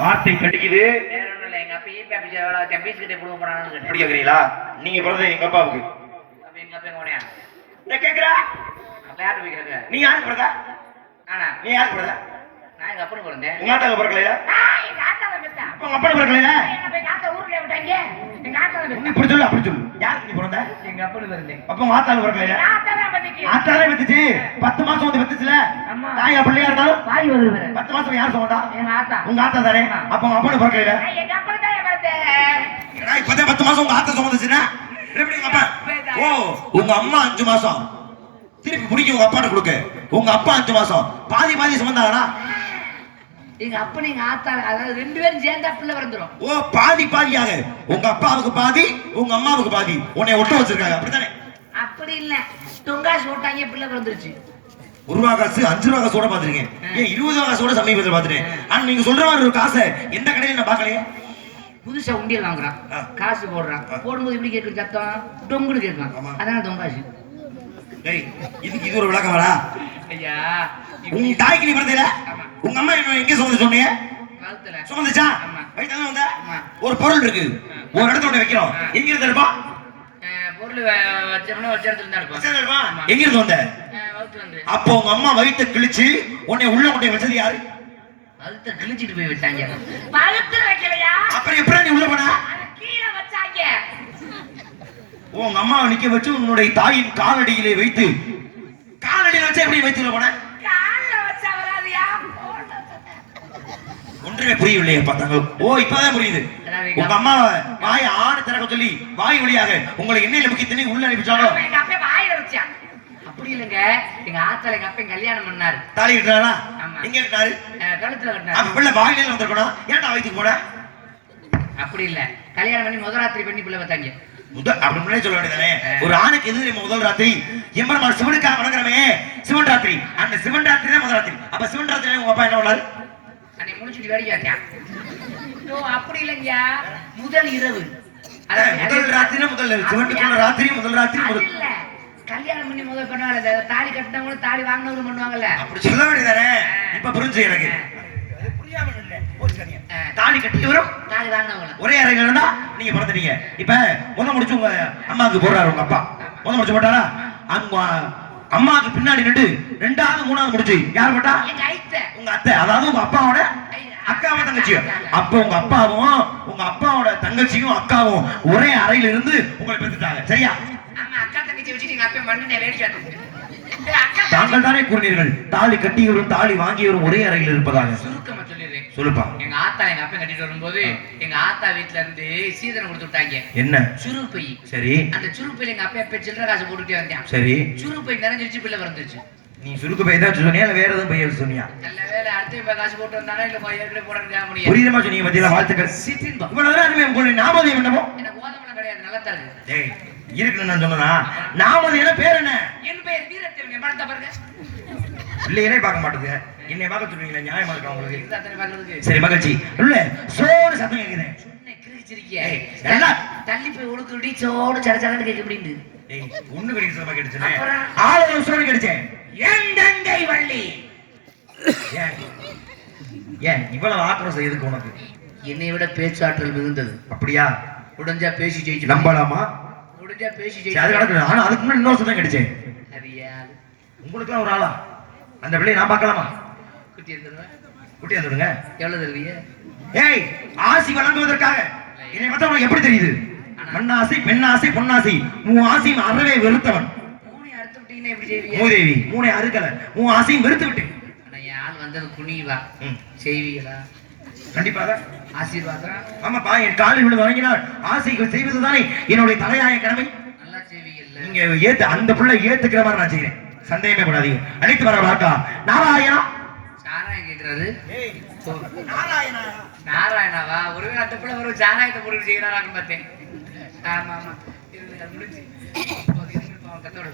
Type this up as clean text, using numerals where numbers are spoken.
வார்த்தை கட்டிக்குது. எங்க அப்பா பீஸ் கிட்ட கொடுக்க போறான்னு எப்படி கேக்குறீங்களா? நீங்க பிறந்த எங்க அப்பாவுக்கு எங்க அப்பா போனியா கேக்குறா? யாரு போய்க்கிறாங்க? நீ யாருக்கு பிறந்த? ஆனா நீ யாருக்கு பிறந்த? நான் எங்க அப்பனுக்கு பிறந்தேன். உங்க ஆத்தாக்கு பிறக்கலையா? எங்க ஆத்தா தான் பெத்தா. உங்க அப்பனுக்கு பிறக்கலையா? எங்க ஆத்தா ஊர்ல விட்டாங்க. எங்க ஆத்தா தான் பெத்தா. இப்படி சொல்லு, அப்படி சொல்லு. யாருக்கு நீ பிறந்த? எங்க அப்பனுக்கு பிறந்தேன். அப்ப உங்க ஆத்தாக்கு பிறக்கலையா? ஆத்தா தான் பெத்துச்சு. ஆத்தா தான் பெத்துச்சு. 10 மாசம் வந்து பெத்துச்சுல. அம்மா தாயா பிள்ளையா இருந்தாலும் வாய் வருது. 10 மாசம் யார் சொன்னா? எங்க ஆத்தா. உங்க ஆத்தா தானே. அப்ப உங்க அப்பனுக்கு பிறக்கலையா? எங்க அப்பனுக்கு தான் பிறந்தேன். ஏன்னா இப்பதான் 10 மாசம் உங்க ஆத்தா சுமந்துச்சுன்னா எப்படி உங்க அப்பா? ஓ, உங்க அம்மா 5 மாசம் திருப்பி பிடிக்க உங்க அப்பாட்ட கொடுக்க. உங்க அப்பா 5 மாசம் பாதி பாதி சுமந்தாங்களா? எங்க அப்பன் எங்க ஆத்தா அதாவது 2 பேரும் சேர்ந்தா பிள்ளை பிறந்துரும். ஓ, பாதி பாதியாக உங்க அப்பாவுக்கு பாதி உங்க அம்மாவுக்கு பாதி உன்னை ஒட்ட வச்சிருக்காங்க அப்படித்தானே? அப்படி இல்ல, தொங்காசு ஓட்டாங்க பிள்ளை பிறந்துருச்சு. 1 ரூபா காசு 5 ரூபா காசோட பாத்துருக்கேன். ஏன் 20 ரூபா காசோட சமீபத்தில் பாத்துட்டேன். ஆனா நீங்க சொல்ற மாதிரி ஒரு காசை எந்த கடையில நான் பாக்கலையே. புதுசா உண்டியல் வாங்குறான், காசு போடுறான். போடும்போது எப்படி கேட்கும் சத்தம்? டொங்குன்னு கேட்கும். அதான் தொங்காசு. ஏய், இதுக்கு இது ஒரு விளக்கம் வரா? ஐயா, உங்க தாய்க்கு நீ பிறந்தல? உங்க அம்மா என்ன எங்க சுமந்து சொன்னீங்க? காலத்துல சுமந்துச்சா? வயித்துல வந்த ஒரு பொருள் இருக்கு, ஒரு இடத்துல வைக்கிறோம். எங்க இருந்து இருப்போம்? பொருள் வச்சோம்னா வச்ச இடத்துல தான் இருப்போம். எங்க இருந்து வந்த? வகுத்து வந்து. அப்போ உங்க அம்மா வயித்தை கிழிச்சு உன்னை உள்ள கொண்டு வச்சது யாரு? வகுத்தை கிழிச்சிட்டு போய் விட்டாங்க. வகுத்துல வைக்கலையா? அப்புறம் எப்படி நீ உள்ள போன? கீழே வச்சாங்க. உங்க அம்மாவை நிக்க வச்சு உன்னுடைய தாயின் காலடியிலே வைத்து காலடியில வச்சா எப்படி வயித்துல போன? கால்ல வச்சா வராதியா? ஒன்றுமே புரியவில்லையே பார்த்தாங்க. ஓ, இப்பதான் புரியுது. உங்க அம்மா வாய் ஆணு திறக்க சொல்லி வாய் வழியாக உங்களை எண்ணெயில முக்கி திணி உள்ள அனுப்பிச்சாங்க. எங்க அப்பா வாயில வச்சா. அப்படி இல்லங்க, எங்க ஆத்தால எங்க அப்பா கல்யாணம் பண்ணாரு. தாலி கட்டினாரா? எங்க கட்டினாரு? கழுத்துல கட்டினாரு. அப்ப பிள்ளை வாயில வந்திருக்கணும். ஏன்டா வயித்துக்கு போன? அப்படி இல்ல, கல்யாணம் பண்ணி முதராத்திரி பண்ணி பிள்ளை வந்தாங்க. அப்படி முன்னாடி சொல்ல வேண்டியதானே. ஒரு ஆணுக்கு எது முதல் ராத்திரி? எம்பெருமான் சிவனுக்காக வணங்குறமே சிவன் ராத்திரி. அந்த சிவன் ராத்திரி தான் முதல் ராத்திரி. அப்ப சிவன் ராத்திரி உங்க அப்பா என்ன பண்ணாரு? அன்னைக்கு முடிச்சுட்டு வேடிக்கை. அப்படி இல்லைங்க, முதல் இரவு. முதல் ராத்திரி முதல் சிவனுக்கு ராத்திரி முதல் ராத்திரி முதல் இல்ல, கல்யாணம் பண்ணி முதல் பண்ணுவாங்க. தாலி கட்டினவங்களும் தாலி வாங்கினவங்களும் பண்ணுவாங்கல்ல. அப்படி சொல்ல வேண்டியதானே. இப்ப புரிஞ்சு எனக்கு. தாலி கட்டியவரும் தாலி வாங்கினவங்களும் ஒரே அறையில இருந்தா நீங்க பிறந்துட்டீங்க. இப்ப முதல் முடிச்சு உங்க அம்மாவுக்கு போடுறாரு. உங்க அப்பா முதல் முடிச்சு போட்டாரா? அங்க அம்மாவுக்கு பின்னாடி நின்று 2வது 3வது முடிச்சு யார் போட்டா? உங்க அத்தை. அதாவது உங்க அப்பாவோட அக்காவும் தங்கச்சியும். அப்ப உங்க அப்பாவும் உங்க அப்பாவோட தங்கச்சியும் அக்காவும் ஒரே அறையில இருந்து உங்களை பெற்றுட்டாங்க. சரியா? அக்கா தங்கச்சி வச்சுட்டு எங்க அப்பா மண்ணு வேடிக்கை. தாங்கள் தானே கூறினீர்கள் தாலி கட்டியவரும் தாலி வாங்கியவரும் ஒரே அறையில் இருப்பதாக. சுருக்கமா சொல்லிடுறேன். சொல்லுப்பா. எங்க ஆத்தா எங்க அப்பா கட்டிட்டு வரும்போது எங்க ஆத்தா வீட்டுல இருந்து சீதனம் கொடுத்து விட்டாங்க. என்ன? சுருப்பை. சரி. அந்த சுருப்பையில எங்க அப்பா சில்லற காசு போட்டுட்டே வந்தான். சரி. சுருப்பை நிறைஞ்சிருச்சு, பிள்ளை பிறந்துச்சு. நீ சுருக்கு பை தான் சொன்னியா இல்ல வேற எதுவும் பைய சொன்னியா? நல்ல வேலை, அடுத்த காசு போட்டு வந்தானே இல்ல ஏற்கனவே போடணும் முடியாது. புரியுதமா சொன்னீங்க பத்தியில வாழ்த்துக்கள். இவ்வளவு நேரம் உங்களுக்கு ஞாபகம் என்னமோ? எனக்கு ஓதமெல்லாம் கிடையாது, நல்லா தான் இருக்கு. டேய், இருக்குன்னு நான் சொன்னா ஞாபகம் என்ன பேர் என்ன? என் பெயர் வீரத்தேவன். படத்தை பாருங்க. இல்லையே பார்க்க மாட்டேங்க. என்னை பார்க்க சொல்றீங்களா? நியாயமா இருக்கா உங்களுக்கு? இதுதான் பாக்குறதுக்கு. சரி, மகிழ்ச்சி. இல்ல சோறு சத்தம் கேக்குது. சொன்ன கிரிச்சிருக்கிய. தள்ளி போய் உடுக்குடி சோடு சடச்சடன்னு கேட்க முடியுது. டேய், ஒண்ணு கிடைக்க சொல்ல கேட்டுச்சனே. ஆளு சோறு கிடைச்சே. என் தங்கை வள்ளி. ஏன் இவ்வளவு ஆக்ரோஷம் எதுக்கு உனக்கு? என்னை விட பேச்சாற்றல் மிகுந்தது. அப்படியா? உடஞ்சா பேசி ஜெயிச்சு. நம்பலாமா? உடஞ்சா பேசி அது ஜெயிச்சு. நடக்குது. ஆனா அதுக்கு முன்னாடி இன்னொரு சத்தம் கிடைச்சேன். அது யாரு? உங்களுக்குலாம் ஒரு ஆளா? அந்த பிள்ளையை நான் பார்க்கலாமா? குட்டி எடுத்துருவேன். குட்டி வந்துடுங்க. எவ்வளவு தருவீங்க? ஏய், ஆசி வழங்குவதற்காக என்னை பார்த்தா உனக்கு எப்படி தெரியுது? மண்ணாசை, பெண்ணாசை, பொன்னாசை, ஆசையும் அறவே வெறுத்தவன். மூணை அறுத்து விட்டீங்கன்னா எப்படி செய்வீங்க? மூதேவி, மூணை அறுக்கல, ஆசையும் வெறுத்து விட்டேன். ஆனா என் ஆள் வந்தது குனிவா செய்வீங்களா? கண்டிப்பாக. ஆசீர்வாதம். ஆமாப்பா, என் காலில் விழுந்து வணங்கினால் ஆசைகள் செய்வதுதானே என்னுடைய தலையாய கடமை. நல்லா செய்வீங்கல்ல. நீங்க அந்த பிள்ளை ஏத்துக்கிற மாதிரி நான் செய்யறேன். சந்தேகமே படாதீங்க. அழைத்து வர வாக்கா. நாராயணா. சாராயம் கேட்கிறாரு. நாராயணாவா? ஒருவேளை அந்த பிள்ளை ஒரு சாராயத்தை பொருள் செய்யறாரான்னு பார்த்தேன். ஆமா ஆமா, முடிஞ்சு கத்தோட